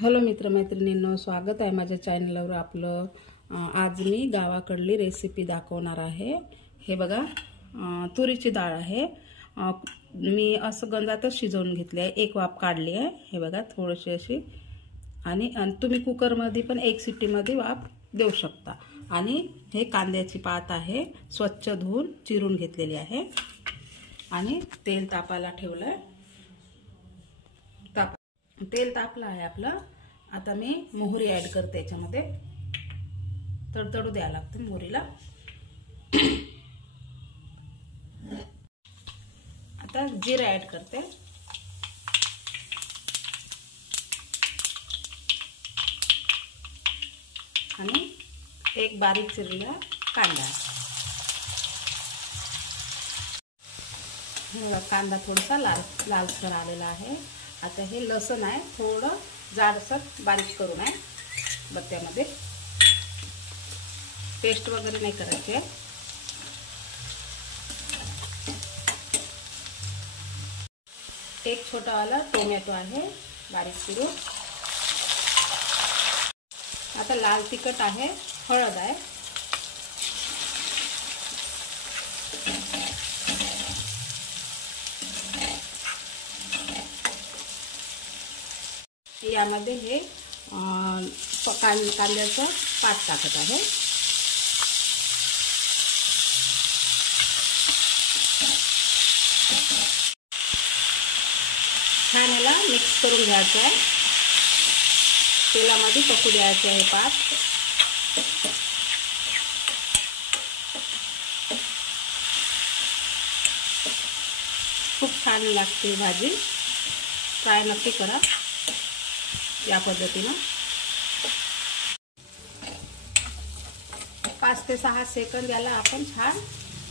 Hello मित्रमैत्रिणींनो, स्वागत आहे माझ्या चॅनलवर आपलं। आज मी गावाकडली रेसिपी दाखवणार आहे। हे बघा, तुरीची डाळ आहे। मी असं गंजातच शिजवून घेतली आहे, एक वाफ काढली आहे। हे बघा थोडीशी अशी, आणि तुम्ही कुकरमध्ये पण एक शिट्टीमध्ये वाफ देऊ शकता। आणि हे कांद्याची पात आहे, स्वच्छ धुवून चिरून घेतलेली आहे। आणि तेल तापायला ठेवलंय। तेल तापलं आहे आपलं। आता मी मोहरी ऍड करते याच्यामध्ये। तडतडू द्यायला लागते मोहरीला। आता जिरा ऍड करते आणि एक बारीक चिरलेला कांदा। कांदा थोडासा लालसर आलेला आहे। आता हे लसूण आहे, थोडं जाडसर बारीक करून आहे बत्त्यामध्ये। पेस्ट वगैरे नाही करायची आहे। एक छोटा वाला टोमॅटो आहे बारीक चिरून। आता लाल तिखट आहे, हळद आहे, यामध्ये हे कांद्याचं पात टाकत आहे। छान याला मिक्स करून घ्यायचं आहे। तेलामध्ये पकू द्यायचं आहे पात। खूप छान लागते भाजी, ट्राय नक्की करा या पद्धतीने। 5 ते 6 सेकंद याला आपण छान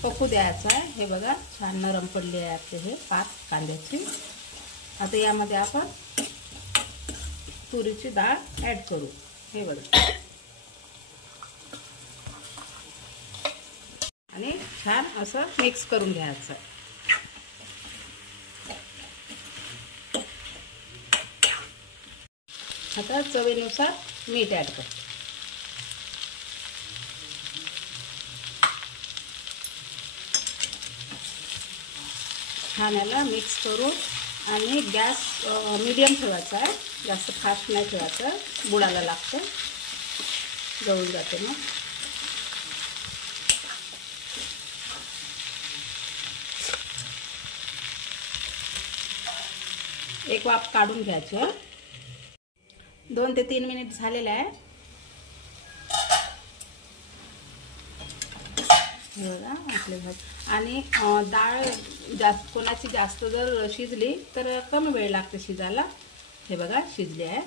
पकू द्यायचं आहे। हे बघा छान नरम पडली आहे आपले हे पात कांद्याची। आता यामध्ये आपण तुरीची डाळ ऍड करू। हे बघा, आणि छान असं मिक्स करून घ्यायचं आहे। आता चवीनुसार मीठ ऍड करतो। छान याला मिक्स करून, आणि गॅस मीडियम ठेवायचा आहे, जास्त फास्ट नाही ठेवायचं, बुडाला लागते, जळून जाते मग। एक वाफ काढून घ्यायचं। 2 ते 3 मिनिट झालेले आहे। बघा आपले भाजी। आणि डाळ कोणाची जास्त जर शिजली तर कमी वेळ लागते शिजायला। हे बघा शिजली आहे।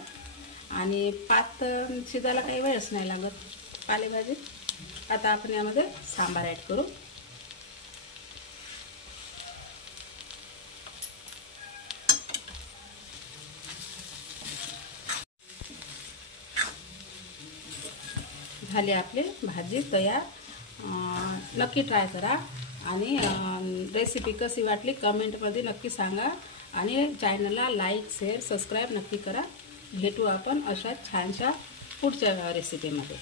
आणि पात शिजायला काही वेळच नाही लागत पालेभाजीत। आता आपण यामध्ये सांबार ऍड करू। झाली आपली भाजी तयार। नक्की ट्राय करा, आणि रेसिपी कशी वाटली कमेंटमध्ये नक्की सांगा, आणि चॅनलला लाईक शेअर सबस्क्राईब नक्की करा। भेटू आपण अशा छानशा पुढच्या रेसिपीमध्ये।